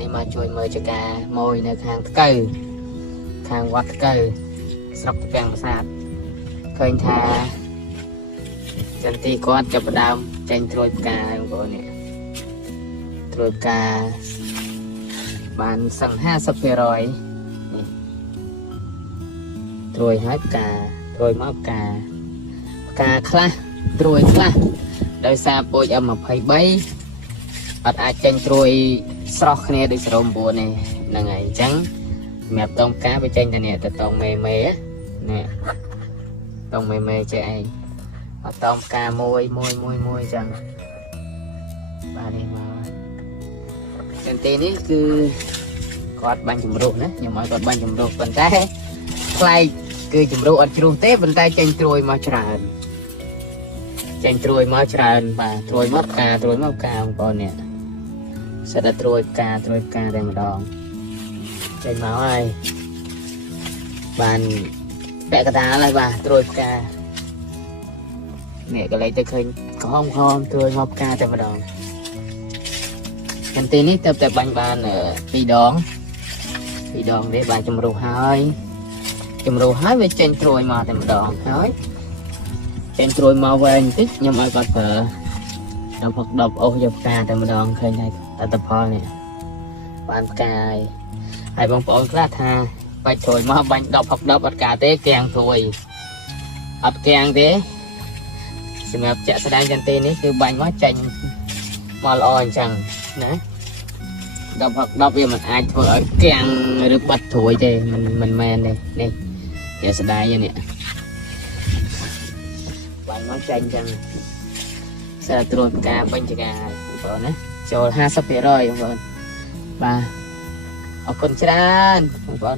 នេះមកជួយមើលចកាមួយនៅខាងថ្កូវខាងវត្តថ្កូវស្រុកពាំងប្រាសាទឃើញថាចន្ទីគាត់ចាប់ផ្ដើមចេញត្រួយផ្កាបងប្អូននេះត្រួយផ្កាបានសឹង50%នេះត្រួយហើយផ្កាត្រួយមកផ្កាខ្លះត្រួយខ្លះដោយសារពូជ M23 អត់អាចចេញត្រួយស្រស់គ្នាដូចស្រោម9នេះហ្នឹងហើយអញ្ចឹងសម្រាប់តងផ្កាវាចេញតែនេះទៅតងមេនេះតងមេចេះឯងអត់តងផ្កាមួយអញ្ចឹងបាទនេះមកចន្ទីនេះគឺគាត់បាញ់ជំរុះណាខ្ញុំឲ្យគាត់បាញ់ជំរុះប៉ុន្តែខ្លែកគឺជំរុះអត់ជ្រុះទេប៉ុន្តែចេញត្រួយមកច្រើនបាទត្រួយមកផ្កាបងប្អូននេះសិតតែត្រួយផ្កាតែម្ដងចេញមកហើយបានពាក់កណ្ដាលហើយបាទត្រួយផ្កានេះក៏លេចទៅឃើញក្រហមត្រួយមកផ្កាតែម្ដងចន្ទីនេះទៅតែបាញ់បាន2 ដងនេះបាទជំរុះហើយវាចេញត្រួយមកតែម្ដងហើយចេញត្រួយមកវែងបន្តិចខ្ញុំឲ្យគាត់ប្រើដល់10អូសយកផ្កាតែម្ដងឃើញហើយលទ្ធផលនេះបានផ្កាហើយបងប្អូនខ្លះថាបាច់ត្រួយមកបាញ់10 អត់ការទេគាំងត្រួយអត់គាំងទេសម្រាប់ចាក់ស្ដែងចន្ទីនេះគឺបាញ់មកចេញមកល្អអញ្ចឹងណា10 វាមិនអាចធ្វើឲ្យគាំងឬបាត់ត្រួយទេមិនមែនទេនេះចាក់ស្ដែងនេះបាញ់មកចេញអញ្ចឹងសារត្រួយផ្កាពេញចកាបងប្អូនណាចូល 50% បងប្អូនបាទអរគុណច្រើនបងប្អូន